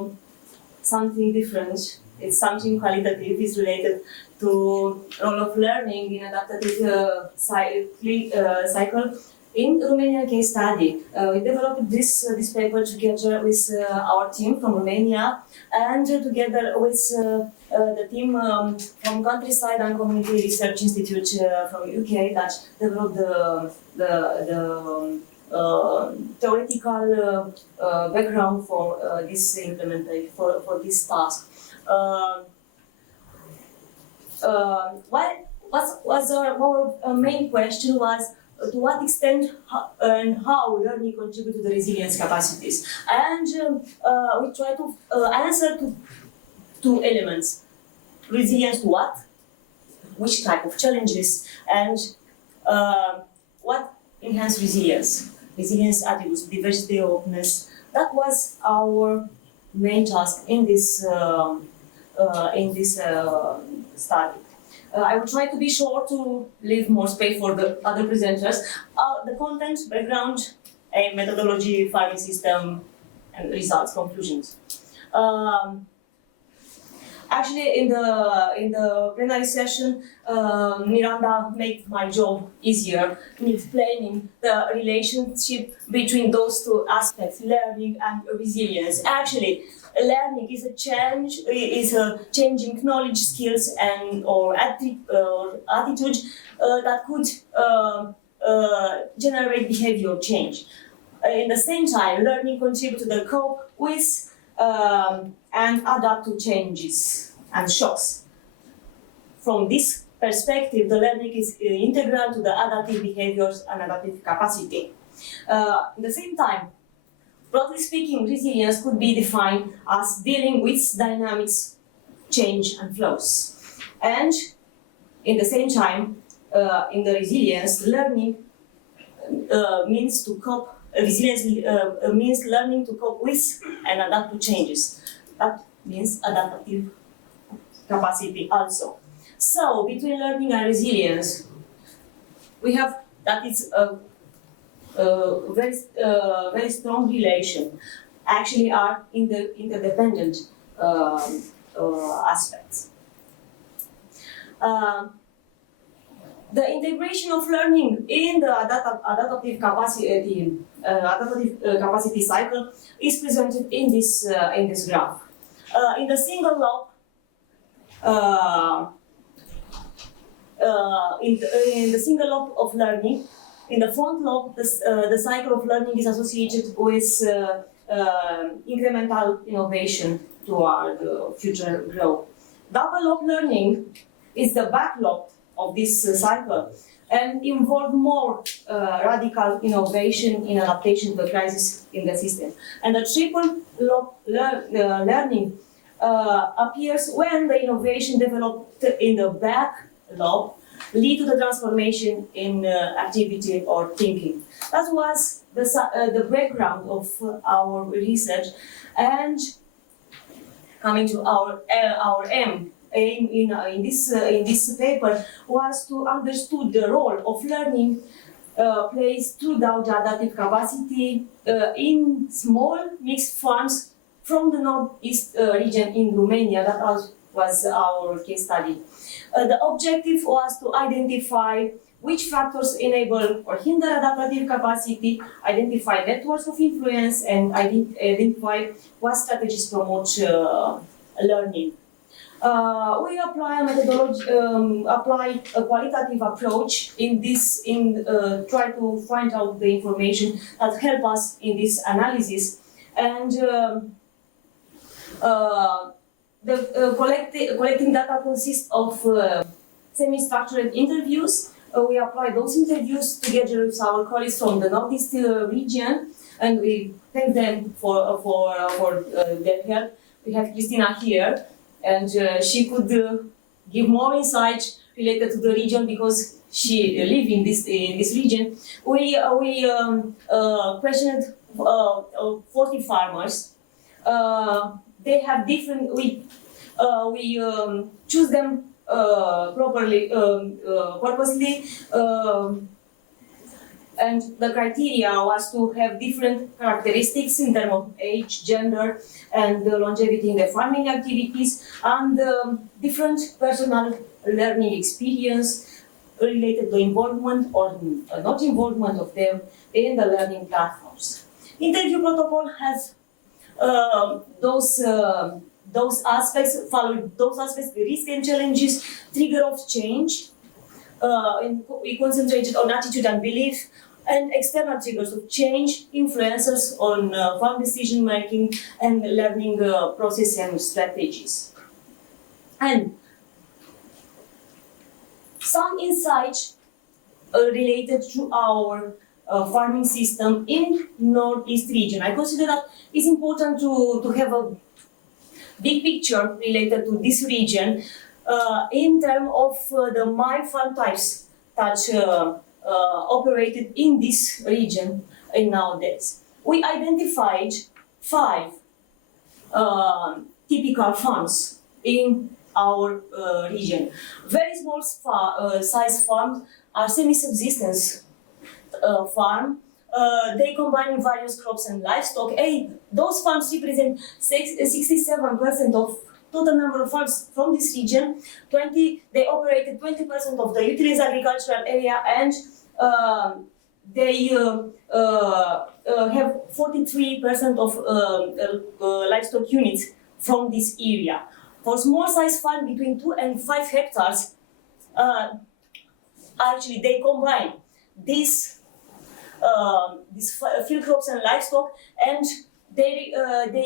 to something different. It's something qualitative. It's related to role of learning in adaptive cycle. In Romanian case study, we developed this paper together with our team from Romania and together with the team from Countryside and Community Research Institute from UK that developed the theoretical background for this implementation, for this task. What was our main question was to what extent and how learning contributes to the resilience capacities. And we try to answer to two elements. Resilience to what? Which type of challenges? And what enhance resilience? Resilience attributes, diversity, openness. That was our main task in this study. I will try to be short to leave more space for the other presenters. The content, background, aim, methodology, farming system, and results, conclusions. Actually, in the plenary session, Miranda made my job easier in explaining the relationship between those two aspects, learning and resilience. Actually, learning is a changing knowledge, skills, and or attitude that could generate behavior change. In the same time, learning contributes to the cope with and adapt to changes and shocks. From this perspective, the learning is integral to the adaptive behaviors and adaptive capacity. At the same time, broadly speaking, resilience could be defined as dealing with dynamics, change, and flows. And in the same time, in the resilience, learning means to cope. Resilience means learning to cope with and adapt to changes. That means adaptive capacity also. So between learning and resilience, we have that it's a very strong relation. Actually, are in the interdependent aspects. The integration of learning in the adaptive capacity cycle is presented in this graph. In the single lobe, in the single lobe of learning, in the front lobe, the cycle of learning is associated with incremental innovation toward future growth. Double lobe learning is the back lobe of this cycle and involve more radical innovation in adaptation to the crisis in the system. And the triple lobe learning appears when the innovation developed in the back lobe lead to the transformation in activity or thinking. That was the background of our research, and coming to our aim in this paper was to understand the role of learning plays throughout the adaptive capacity in small mixed farms from the northeast region in Romania. That was our case study. The objective was to identify which factors enable or hinder adaptive capacity, identify networks of influence, and identify what strategies promote learning. We apply a methodology, apply a qualitative approach try to find out the information that help us in this analysis, and collecting data consists of semi-structured interviews. We apply those interviews together with our colleagues from the Northeast region, and we thank them for their help. We have Christina here, and she could give more insight related to the region because she lives in this region. We questioned 40 farmers. They have different. We choose them purposely And the criteria was to have different characteristics in terms of age, gender, and longevity in the farming activities, and different personal learning experience related to involvement or not involvement of them in the learning platforms. Interview protocol has those aspects, follow those aspects, the risk and challenges, trigger of change. We concentrated on attitude and belief, and external triggers of change, influences on farm decision making and learning process and strategies. And some insights related to our farming system in Northeast region. I consider that it's important to have a big picture related to this region in terms of the mild farm types that operated in this region in nowadays. We identified 5 typical farms in our region. Very small size farms are semi-subsistence farm. They combine various crops and livestock. Those farms represent 67% of total number of farms from this region. They operated 20% of the utilized agricultural area, and they have 43% of livestock units from this area. For small size farm between 2 and 5 hectares, actually they combine these field crops and livestock, and they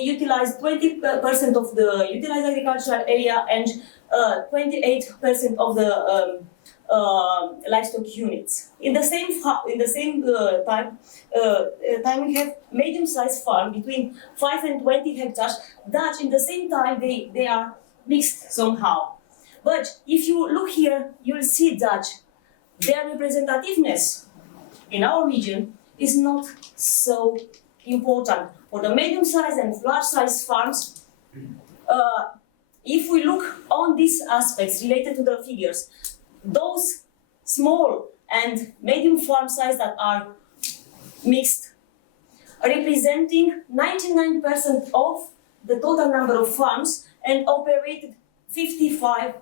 utilize 20% of the utilized agricultural area and 28% of the livestock units. In the same time, we have medium-sized farm between 5 and 20 hectares. That in the same time they are mixed somehow. But if you look here, you will see that their representativeness in our region is not so important. For the medium-sized and large-sized farms, if we look on these aspects related to the figures, those small and medium farm size that are mixed, representing 99% of the total number of farms and operated 55%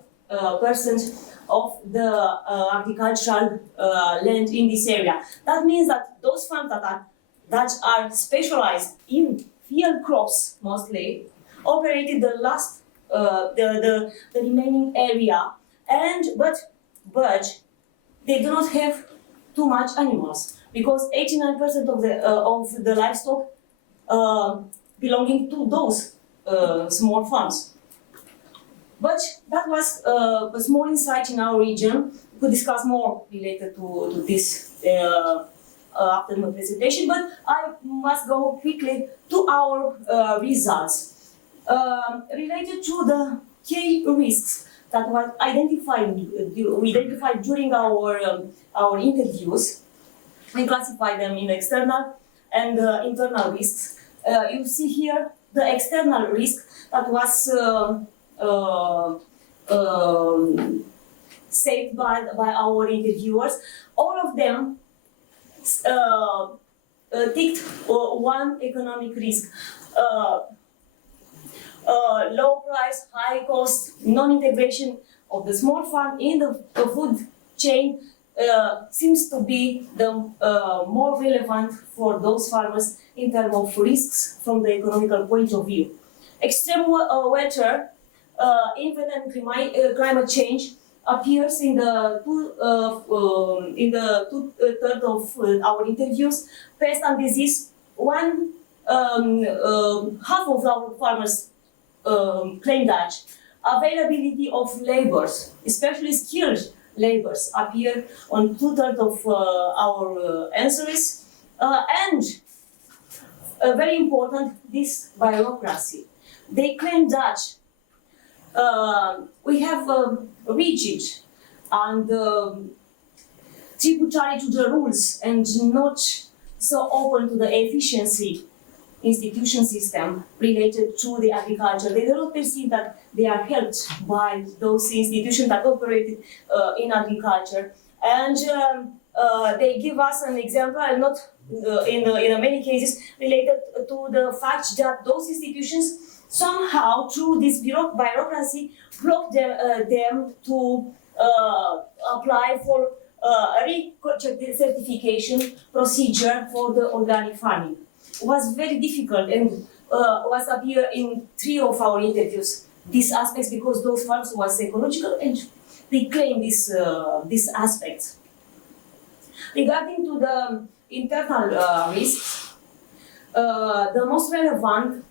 of the agricultural land in this area. That means that those farms that are specialized in field crops mostly operated the last the remaining area, but they do not have too much animals, because 89% of the livestock belonging to those small farms. But that was a small insight in our region. We could discuss more related to this after my presentation, but I must go quickly to our results. Related to the key risks that were we identified during our interviews. We classify them in external and internal risks. You see here the external risk that was said by our interviewers. All of them ticked one economic risk. Low price, high cost, non-integration of the small farm in the food chain seems to be the more relevant for those farmers in terms of risks from the economical point of view. Extreme weather, event and climate change appears in the two-thirds of our interviews. Pest and disease, half of our farmers claim that. Availability of laborers, especially skilled laborers, appear on 2/3 of our answers. And very important, this bureaucracy. They claim that we have rigid and tributary to the rules and not so open to the efficiency institution system related to the agriculture. They do not perceive that they are helped by those institutions that operated in agriculture. And they give us an example, and not in many cases related to the fact that those institutions somehow, through this bureaucracy, block them to apply for a certification procedure for the organic farming. It was very difficult and was appear in 3 of our interviews, these aspects, because those farms was ecological and they claim this aspect. Regarding to the internal risks, the most relevant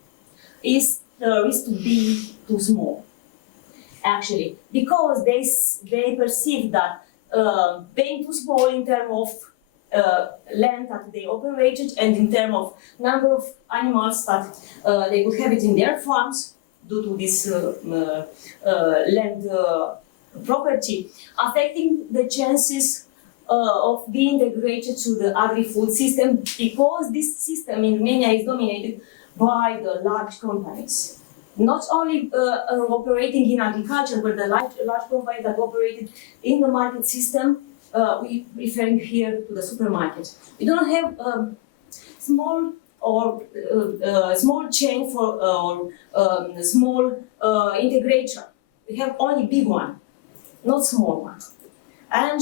is the risk to be too small, actually, because they perceive that being too small in terms of land that they operated and in terms of number of animals that they would have it in their farms due to this land property, affecting the chances of being integrated to the agri-food system, because this system in Romania is dominated by the large companies. Not only operating in agriculture, but the large companies that operated in the market system, we referring here to the supermarket. We don't have small or small chain for small integrator. We have only big one, not small one. And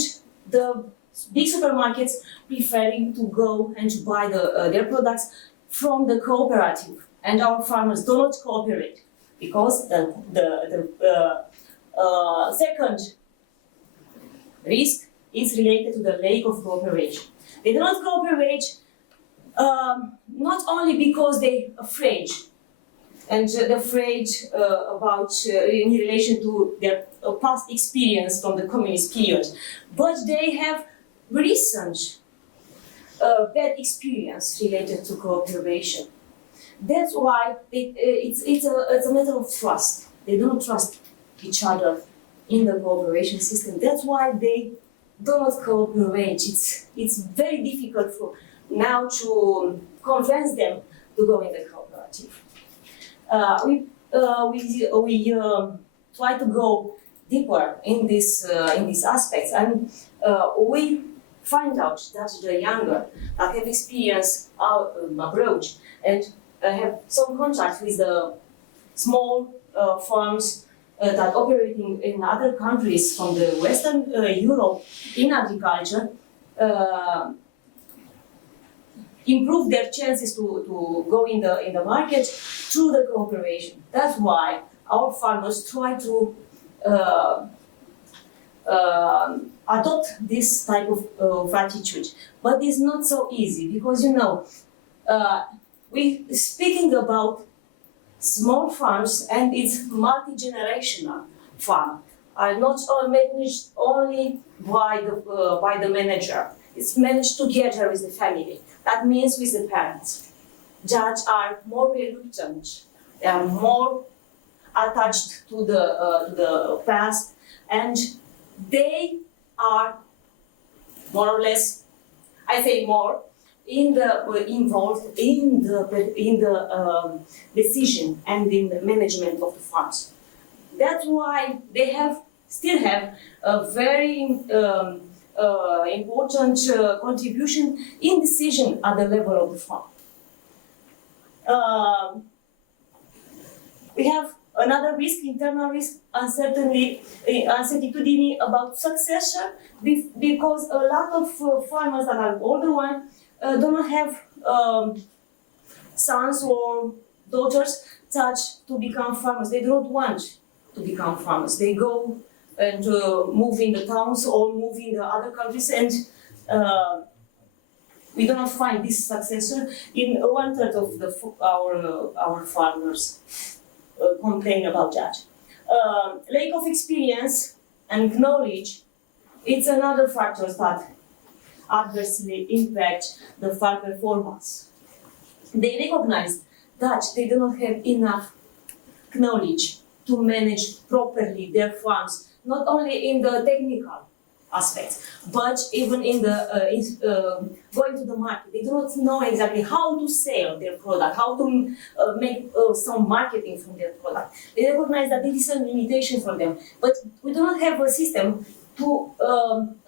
the big supermarkets preferring to go and to buy their products from the cooperative, and our farmers do not cooperate, because the second risk is related to the lack of cooperation. They do not cooperate not only because they're afraid, and they're afraid about in relation to their past experience from the communist period, but they have recent bad experience related to cooperation. That's why it's a matter of trust. They don't trust each other in the cooperation system. That's why they do not cooperate. It's very difficult for now to convince them to go in the cooperative. We try to go deeper in these aspects, and we find out that the younger that have experience abroad and have some contact with the small farms that operating in other countries from the Western Europe in agriculture, improve their chances to go in the market through the cooperation. That's why our farmers try to adopt this type of attitude. But it's not so easy, because we speaking about small farms, and it's multi-generational farm, are not all managed only by the manager. It's managed together with the family. That means with the parents, that are more reluctant, they are more attached to the past, and they are more or less, I say more, involved in the decision and in the management of the farms. That's why they still have a very important contribution in decision at the level of the farm. We have another risk, internal risk, uncertainty about succession, because a lot of farmers that are older ones do not have sons or daughters such to become farmers. They do not want to become farmers. They go and move in the towns or move in the other countries, and we do not find this successor. In 1/3 of our farmers complain about that. Lack of experience and knowledge, it's another factor that adversely impact the farm performance. They recognize that they do not have enough knowledge to manage properly their farms, not only in the technical aspects, but even in the going to the market. They do not know exactly how to sell their product, how to make some marketing from their product. They recognize that this is a limitation for them, but we do not have a system to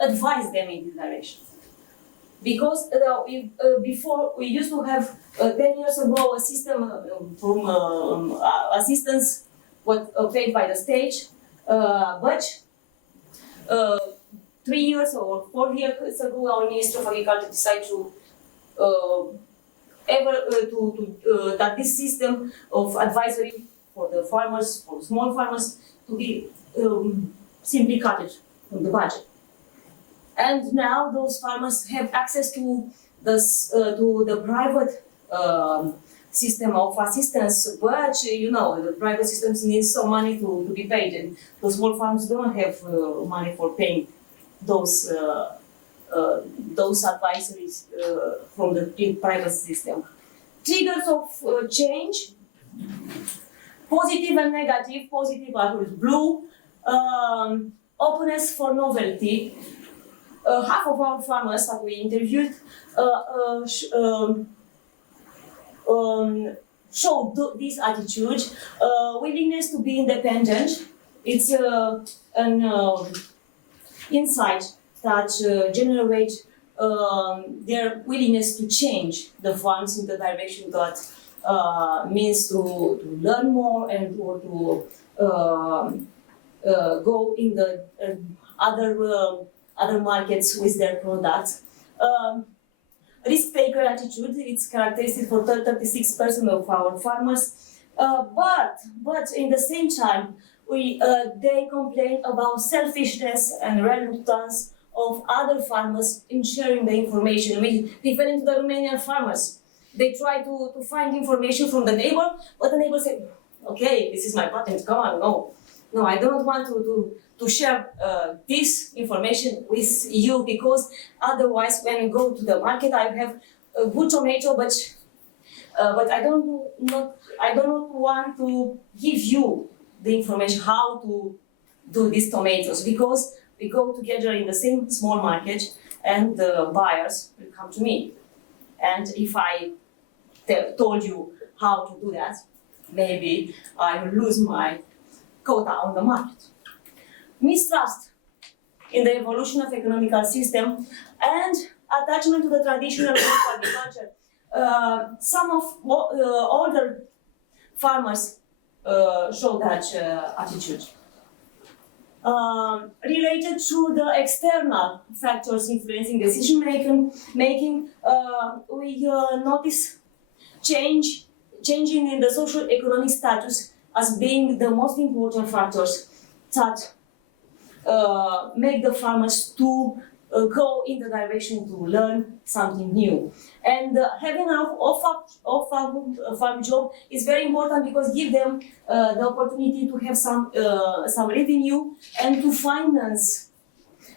advise them in this direction. because before we used to have 10 years ago a system from assistance what paid by the state, but 3 years or 4 years ago, our Minister of Agriculture decided to that this system of advisory for the farmers, for small farmers, to be simply cut from the budget. And now those farmers have access to the private system of assistance, but you know the private systems need some money to be paid, and the small farms don't have money for paying those advisories from the private system. Triggers of change, positive and negative. Positive are with blue. Openness for novelty. Half of our farmers that we interviewed showed this attitude, willingness to be independent. It's an insight that generates their willingness to change the farms in the direction that means to learn more and or to go in the other markets with their products. Risk-taker attitude, it's characteristic for 36% of our farmers, but in the same time, they complain about selfishness and reluctance of other farmers in sharing the information. Referring to the Romanian farmers, they try to find information from the neighbor, but the neighbor said, okay, this is my patent, come on, no, I don't want to share this information with you, because otherwise when I go to the market I have a good tomato, but I don't want to give you the information how to do these tomatoes, because we go together in the same small market and the buyers will come to me. And if I told you how to do that, maybe I will lose my quota on the market. Mistrust in the evolution of economical system and attachment to the traditional way of agriculture. Some of older farmers show that attitude. Related to the external factors influencing decision making, we notice changing in the social economic status as being the most important factors that make the farmers to go in the direction to learn something new. And having an off-farm job is very important, because give them the opportunity to have some revenue and to finance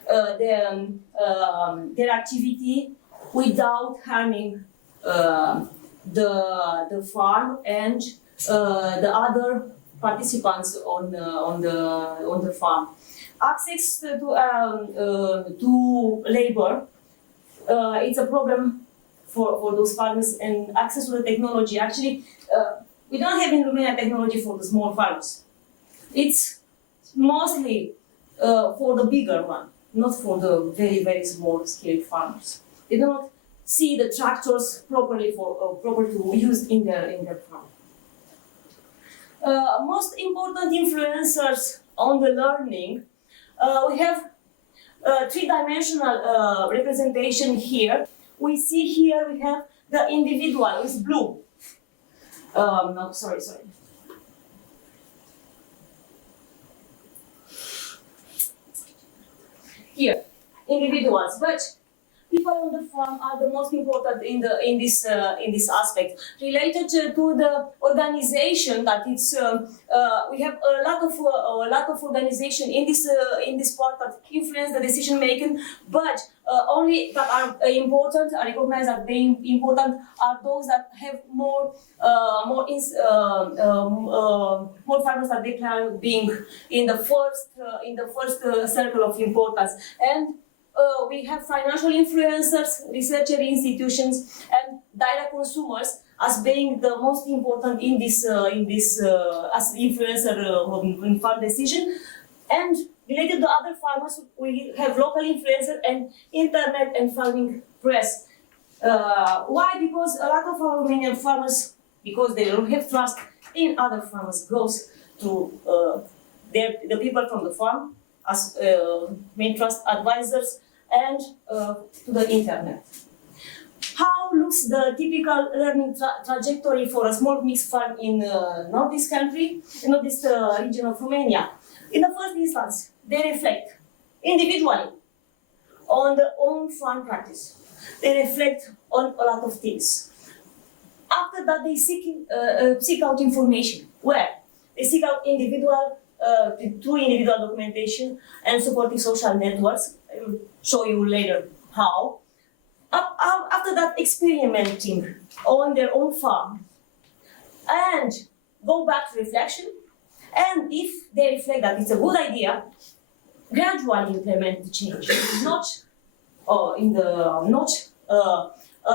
their activity without harming the farm and the other participants on the farm. Access to labor, it's a problem for those farmers, and access to the technology. Actually, we don't have in Romania technology for the small farmers. It's mostly for the bigger one, not for the very, very small scale farmers. They don't see the tractors properly to use in their farm. Most important influencers on the learning. We have three-dimensional representation here. We see here we have the individual with blue. No, sorry. Here, individuals, but people on the farm are the most important in this aspect. Related to the organization, that it's we have a lot of organization in this part that influence the decision making, but only that are important, are recognized as being important, are those that have more farmers that declare being in the first circle of importance. And we have financial influencers, researcher institutions, and direct consumers as being the most important in this as influencer in farm decision. And related to other farmers, we have local influencer and internet and farming press. Why? Because a lot of our Romanian farmers, because they don't have trust in other farmers, goes to the people from the farm as main trust advisors and to the internet. How looks the typical learning trajectory for a small mixed farm in northeast country, in northeast region of Romania? In the first instance, they reflect individually on their own farm practice. They reflect on a lot of things. After that, they seek out information. Where? They seek out through individual documentation and supporting social networks. I will show you later how. After that, experimenting on their own farm and go back to reflection. And if they reflect that it's a good idea, gradually implement the change. Not a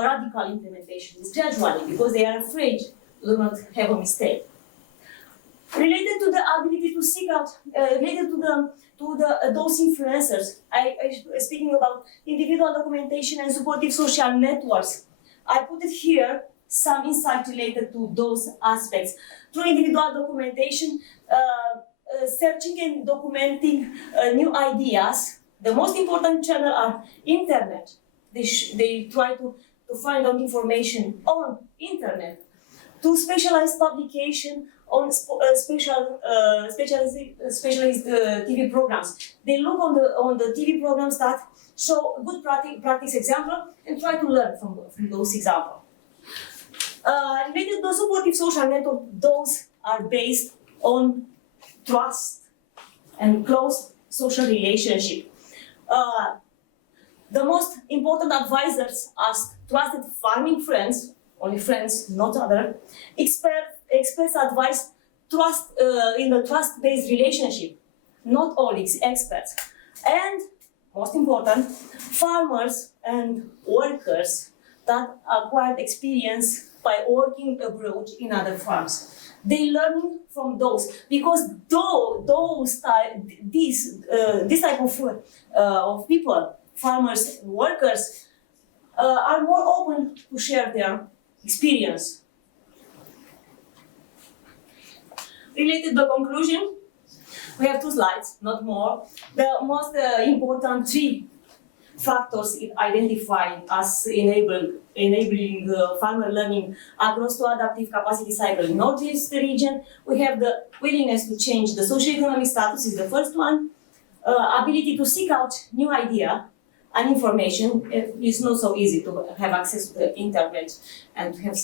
radical implementation. It's gradually because they are afraid to not have a mistake. Related to the ability to seek out, related to those influencers, I speaking about individual documentation and supportive social networks. I put it here some insight related to those aspects. Through individual documentation, searching and documenting new ideas. The most important channel are internet. They try to find out information on internet. To specialized publication on specialized TV programs. They look on the TV programs that show good practice example and try to learn from those examples. Related to supportive social network, those are based on trust and close social relationship. The most important advisors are trusted farming friends, only friends, not other. Experts advise trust in a trust-based relationship, not all experts. And most important, farmers and workers that acquired experience by working abroad in other farms. They learn from those because this type of people, farmers, workers, are more open to share their experience. Related to the conclusion, we have 2 slides, not more. The most important 3 factors identified as enabling farmer learning across 2 adaptive capacity cycle in Northeast region. We have the willingness to change. The socioeconomic status is the first one. Ability to seek out new idea and information. It's not so easy to have access to the internet and to have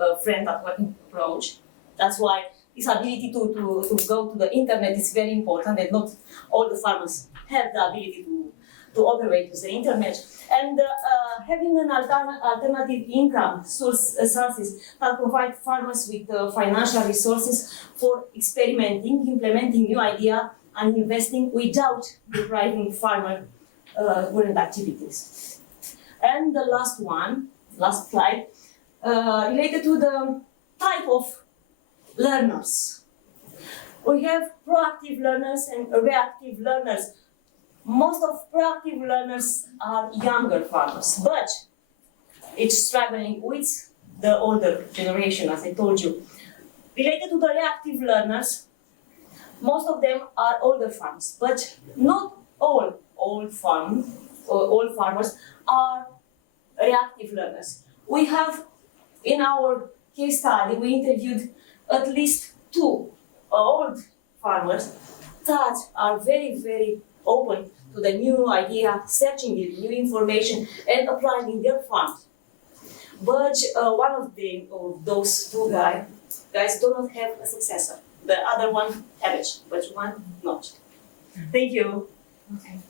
a friend at working approach. That's why this ability to go to the internet is very important, and not all the farmers have the ability to operate with the internet. And having an alternative income sources that provide farmers with financial resources for experimenting, implementing new idea, and investing without depriving farmer current activities. And the last slide, related to the type of learners. We have proactive learners and reactive learners. Most of proactive learners are younger farmers, but it's struggling with the older generation, as I told you. Related to the reactive learners, most of them are older farmers, but not all farmers are reactive learners. We have, in our case study, we interviewed at least 2 old farmers that are very, very open to the new idea, searching the new information and applying in their farms. But one of those 2 guys do not have a successor. The other one average, but one not. Thank you. Okay.